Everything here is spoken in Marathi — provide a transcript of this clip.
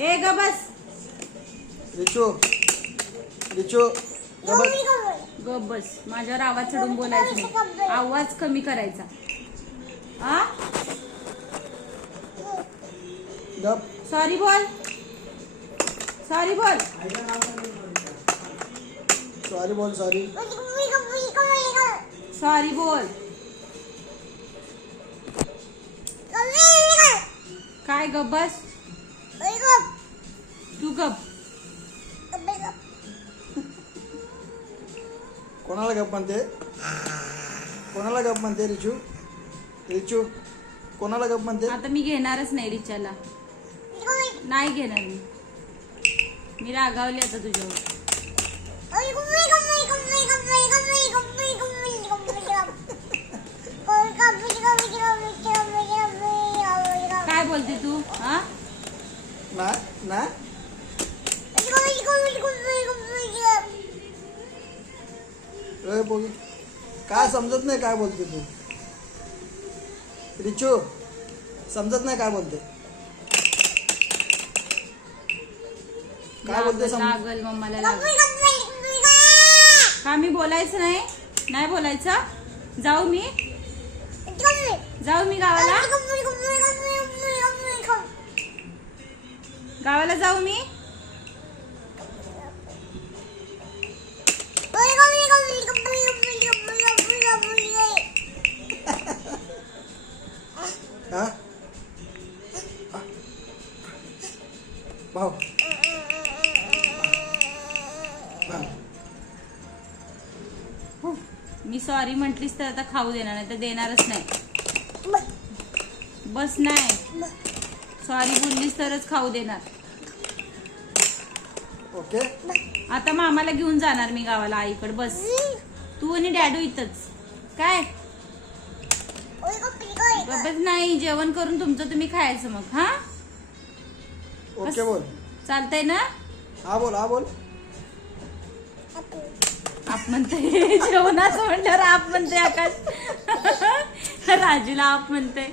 ए ग बस. रिचू रिचू गबस ग बस. माझ्यावर आवाज चढून बोलायचं नाही. आवाज कमी करायचा. आ? गप. सॉरी बोल. सॉरी बोल. सॉरी बोल सॉरी सॉरी बोल. काय ग बस? तू गप. कोणाला गप म्हणते? कोणाला गप म्हणते रिचू? रिचू कोणाला गप म्हणते? आता मी घेणारच नाही रिचाला. नाही घेणार मी. मी रागावली आता तुझ्यावर. काय बोलते तू हा? ना ना? ए बोल. काय समजत नाही काय बोलते तू? रिचू समजत नाही काय बोलते? काय बोलते लागल समज लागल मम्माला लागल. का मी बोलायचं नाही. नाही बोलायचं. जाऊ मी. जाऊ मी गावाला. गावाला जाऊ मी. हा भाऊ. मी सॉरी म्हटलीस तर आता खाऊ देणार नाही तर देणारच नाही. बस नाही. सॉरी बोललीस तरच खाऊ देणार. ओके. आता मामाला घेऊन जाणार मी गावाला आईकडे. बस. तू आणि डॅडू इथंच. काय? बस नाही जेवण करून तुमचं तुम्ही खायचं मग हा? ओके बोल. चालतंय ना? हा बोल हा बोल. आप म्हणते जेवणाचं म्हणल्यावर आप म्हणते आकाश. राजूला आप म्हणते.